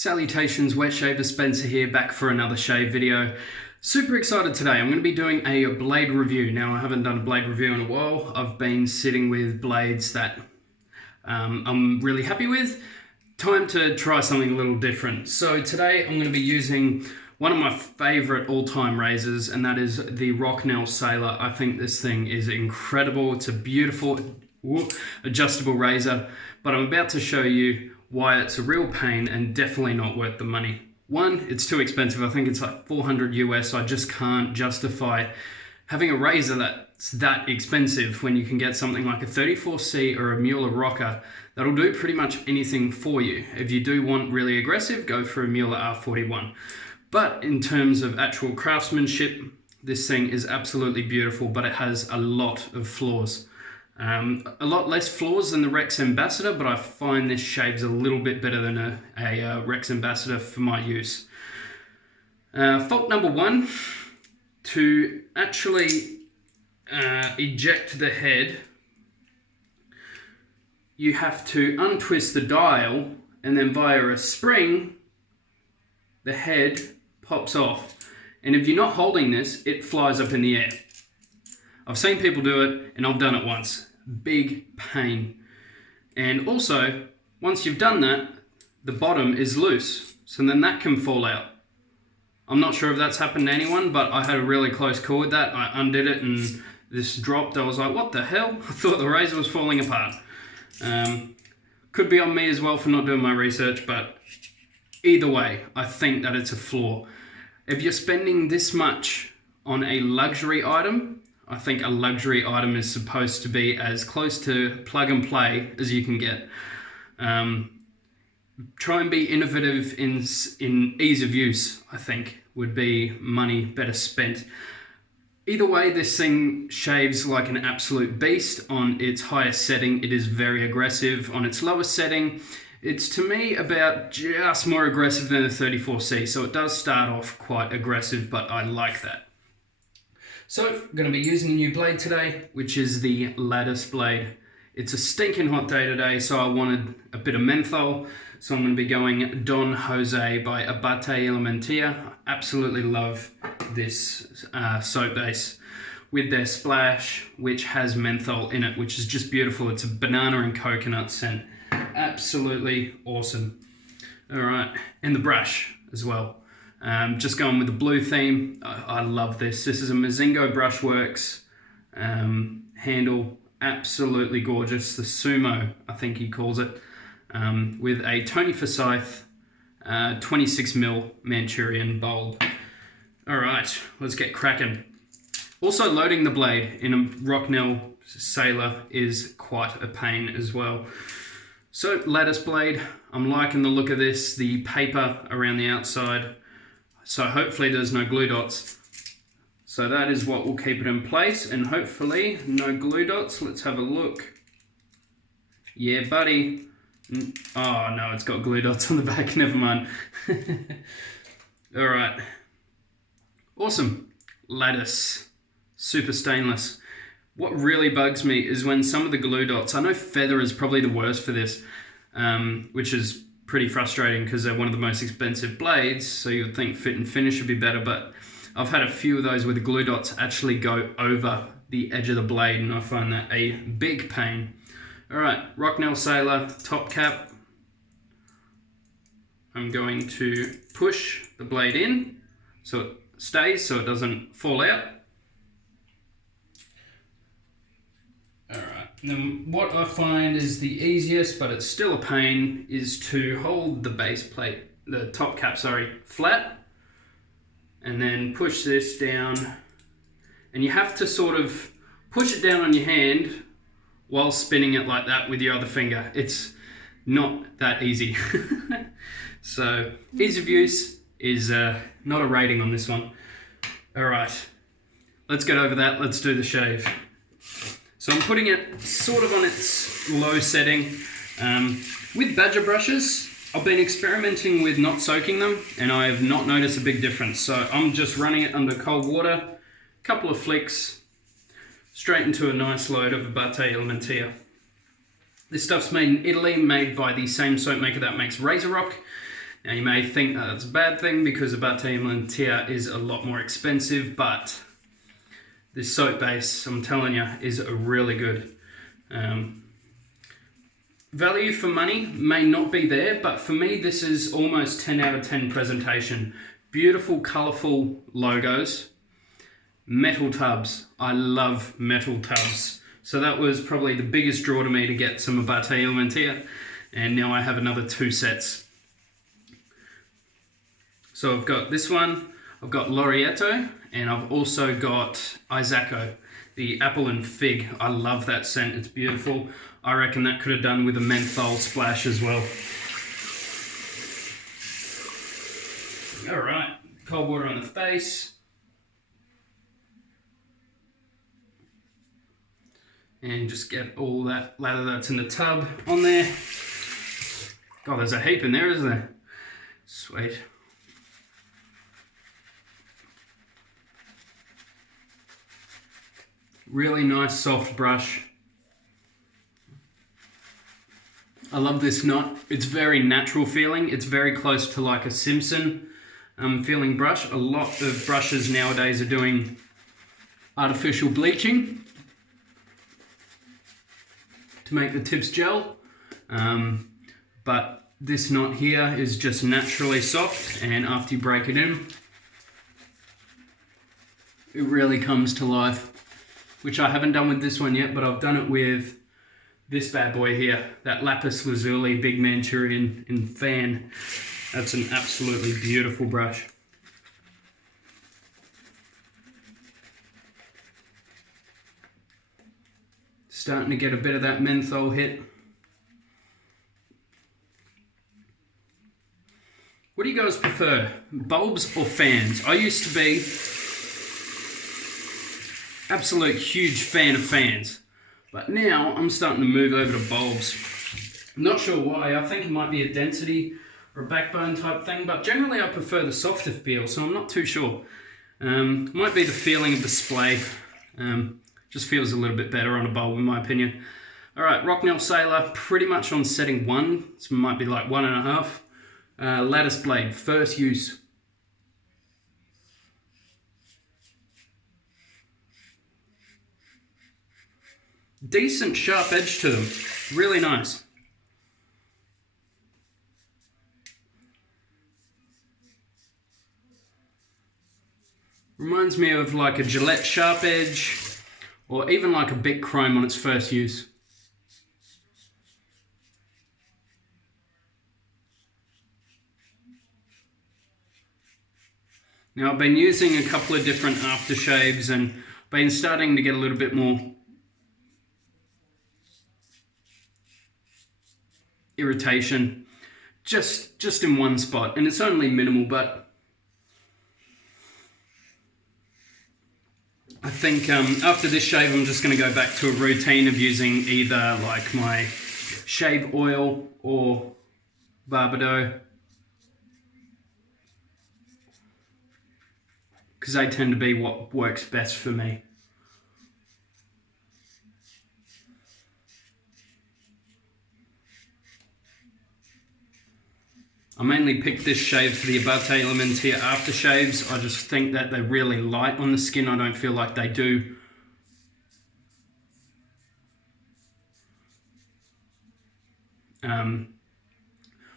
Salutations, Wet Shaver Spencer here, back for another shave video. Super excited today. I'm going to be doing a blade review. Now, I haven't done a blade review in a while. I've been sitting with blades that I'm really happy with. Time to try something a little different. So today I'm going to be using one of my favorite all-time razors, and that is the Rocknell Sailor. I think this thing is incredible. It's a beautiful adjustable razor, but I'm about to show you why it's a real pain and definitely not worth the money. One, it's too expensive. I think it's like 400 US. I just can't justify having a razor that's that expensive when you can get something like a 34C or a Mueller rocker that'll do pretty much anything for you. If you do want really aggressive, go for a Mueller R41. But in terms of actual craftsmanship, this thing is absolutely beautiful, but it has a lot of flaws. A lot less flaws than the Rex Ambassador, but I find this shaves a little bit better than a Rex Ambassador for my use. Fault number one, to actually eject the head, you have to untwist the dial, and then via a spring, the head pops off. And if you're not holding this, it flies up in the air. I've seen people do it, and I've done it once. Big pain. And also, once you've done that, the bottom is loose, so then that can fall out. I'm not sure if that's happened to anyone, but I had a really close call with that. I undid it and this dropped. I was like, what the hell? I thought the razor was falling apart. Could be on me as well for not doing my research, but either way, I think that it's a flaw. If you're spending this much on a luxury item, I think a luxury item is supposed to be as close to plug and play as you can get. Try and be innovative in ease of use, I think, would be money better spent. Either way, this thing shaves like an absolute beast. On its highest setting, it is very aggressive. On its lowest setting, it's to me about just more aggressive than the 34C. So it does start off quite aggressive, but I like that. So, I'm going to be using a new blade today, which is the Ladas blade. It's a stinking hot day today, so I wanted a bit of menthol. So I'm going to be going Don Jose by Abate Elementia. I absolutely love this soap base with their splash, which has menthol in it, which is just beautiful. It's a banana and coconut scent. Absolutely awesome. All right, and the brush as well. Just going with the blue theme. I love this. This is a Mozingo Brushworks handle. Absolutely gorgeous. The Sumo, I think he calls it, with a Tony Forsyth 26mm Manchurian bulb. All right, let's get cracking. Also, loading the blade in a Rocknell Sailor is quite a pain as well. So, Ladas blade, I'm liking the look of this, the paper around the outside. So hopefully there's no glue dots. So that is what will keep it in place, and hopefully no glue dots. Let's have a look. Yeah, buddy. Oh no, it's got glue dots on the back, never mind. All right. Awesome. Ladas, super stainless. What really bugs me is when some of the glue dots, I know feather is probably the worst for this, which is pretty frustrating because they're one of the most expensive blades, so you'd think fit and finish would be better, but I've had a few of those where the glue dots actually go over the edge of the blade, and I find that a big pain. All right, Rocknell Sailor top cap. I'm going to push the blade in so it stays, so it doesn't fall out. And then what I find is the easiest, but it's still a pain, is to hold the base plate, the top cap, sorry, flat, and then push this down. And you have to sort of push it down on your hand while spinning it like that with your other finger. It's not that easy. So, ease of use is not a rating on this one. All right, let's get over that. Let's do the shave. So I'm putting it sort of on its low setting. With badger brushes, I've been experimenting with not soaking them, and I have not noticed a big difference. So I'm just running it under cold water, a couple of flicks, straight into a nice load of Abate Elementia. This stuff's made in Italy, made by the same soap maker that makes Razor Rock. Now you may think that that's a bad thing because a Bate Lentillas is a lot more expensive, but this soap base, I'm telling you, is really good. Value for money may not be there, but for me this is almost 10 out of 10 presentation. Beautiful, colourful logos. Metal tubs. I love metal tubs. So that was probably the biggest draw to me to get some Bate Lentillas, and now I have another 2 sets. So I've got this one, I've got Laureato, and I've also got Isacco, the apple and fig. I love that scent, it's beautiful. I reckon that could have done with a menthol splash as well. All right, cold water on the face. And just get all that lather that's in the tub on there. God, there's a heap in there, isn't there? Sweet. Really nice soft brush. I love this knot. It's very natural feeling. It's very close to like a Simpson feeling brush. A lot of brushes nowadays are doing artificial bleaching to make the tips gel. But this knot here is just naturally soft, and after you break it in, it really comes to life. Which I haven't done with this one yet, but I've done it with this bad boy here, that Lapis Lazuli Big Manchurian in fan. That's an absolutely beautiful brush. Starting to get a bit of that menthol hit. What do you guys prefer, bulbs or fans? I used to be absolute huge fan of fans, but now I'm starting to move over to bulbs. I'm not sure why. I think it might be a density or a backbone type thing, but generally I prefer the softer feel, so I'm not too sure. Might be the feeling of the splay. Just feels a little bit better on a bulb in my opinion. All right, Rocknell Sailor, pretty much on setting 1. This might be like 1.5. Lattice blade, first use. Decent sharp edge to them, really nice. Reminds me of like a Gillette sharp edge, or even like a Bic Chrome on its first use. Now I've been using a couple of different aftershaves and been starting to get a little bit more irritation just in one spot, and it's only minimal, but I think after this shave I'm just going to go back to a routine of using either like my shave oil or Barbado, because they tend to be what works best for me. I mainly picked this shave for the Bate Lentillas aftershaves. I just think that they're really light on the skin. I don't feel like they do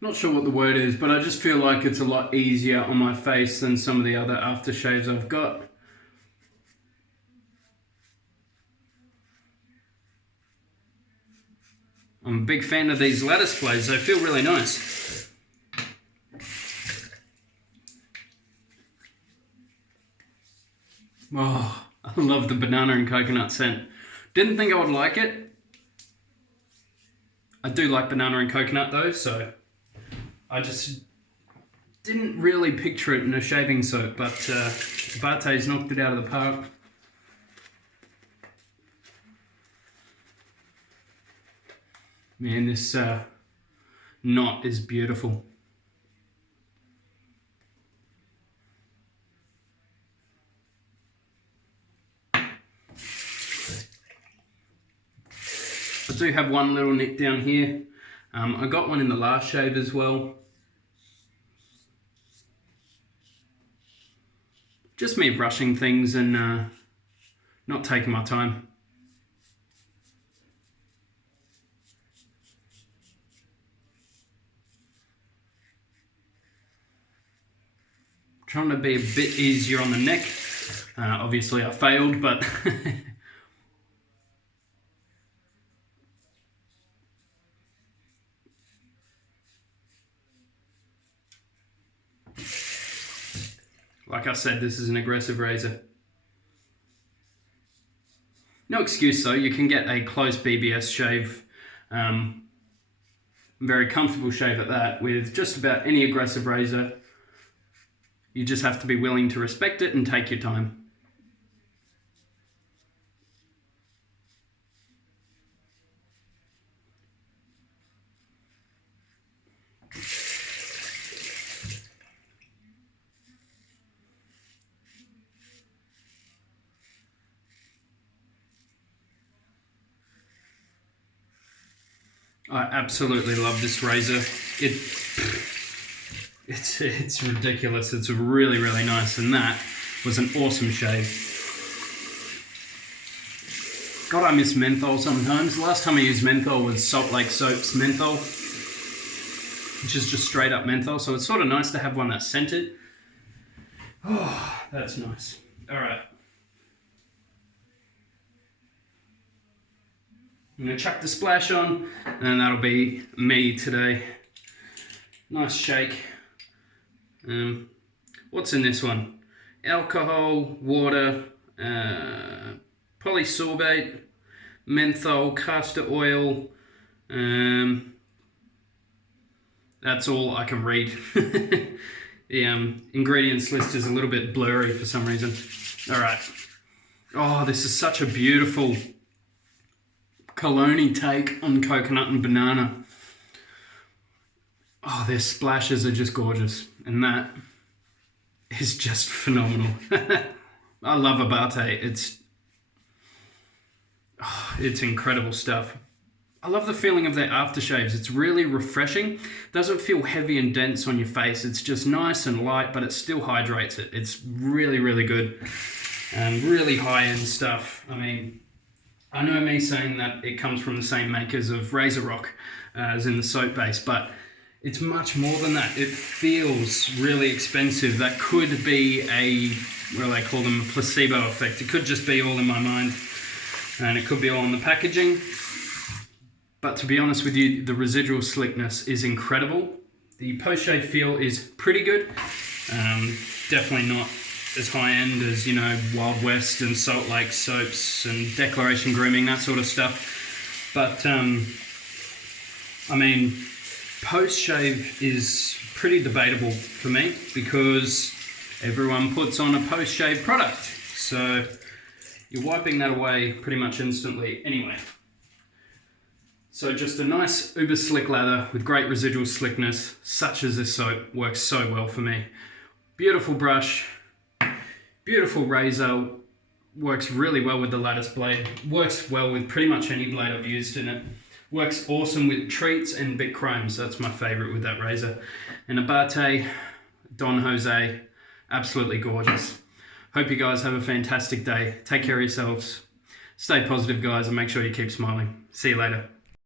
not sure what the word is, but I just feel like it's a lot easier on my face than some of the other aftershaves I've got. I'm a big fan of these lattice blades. They feel really nice. Oh, I love the banana and coconut scent. Didn't think I would like it. I do like banana and coconut though, so I just didn't really picture it in a shaving soap, but Bate's knocked it out of the park. Man, this knot is beautiful. I do have one little nick down here. I got one in the last shave as well. just me rushing things and not taking my time. Trying to be a bit easier on the neck. Obviously I failed, but like I said, this is an aggressive razor. No excuse though, you can get a close BBS shave, very comfortable shave at that, with just about any aggressive razor. You just have to be willing to respect it and take your time. I absolutely love this razor. It's ridiculous. It's really, really nice, and that was an awesome shave. God, I miss menthol sometimes. The last time I used menthol was Salt Lake Soap's menthol, which is just straight up menthol, so it's sort of nice to have one that's scented. Oh, that's nice. All right. I'm going to chuck the splash on, and that'll be me today. Nice shake. What's in this one? Alcohol, water, polysorbate, menthol, castor oil. That's all I can read. The ingredients list is a little bit blurry for some reason. All right. Oh, this is such a beautiful cologne take on coconut and banana. Oh, their splashes are just gorgeous, and that is just phenomenal. I love Abate. It's incredible stuff. I love the feeling of their aftershaves. It's really refreshing. Doesn't feel heavy and dense on your face. It's just nice and light, but it still hydrates it. It's really, really good. And really high-end stuff. I mean, I know me saying that it comes from the same makers of Razor Rock as in the soap base, but it's much more than that. It feels really expensive. That could be what do they call them, a placebo effect. It could just be all in my mind, and it could be all in the packaging. But to be honest with you, the residual slickness is incredible. The post-shave feel is pretty good. Definitely not as high-end as, you know, Wild West and Salt Lake soaps and Declaration Grooming, that sort of stuff. But, I mean, post-shave is pretty debatable for me because everyone puts on a post-shave product. So you're wiping that away pretty much instantly anyway. So just a nice uber slick lather with great residual slickness, such as this soap, works so well for me. Beautiful brush, beautiful razor, works really well with the Ladas blade, works well with pretty much any blade I've used in it. Works awesome with treats and bit chromes. That's my favorite with that razor. And Abate, Don Jose, absolutely gorgeous. Hope you guys have a fantastic day. Take care of yourselves. Stay positive, guys, and make sure you keep smiling. See you later.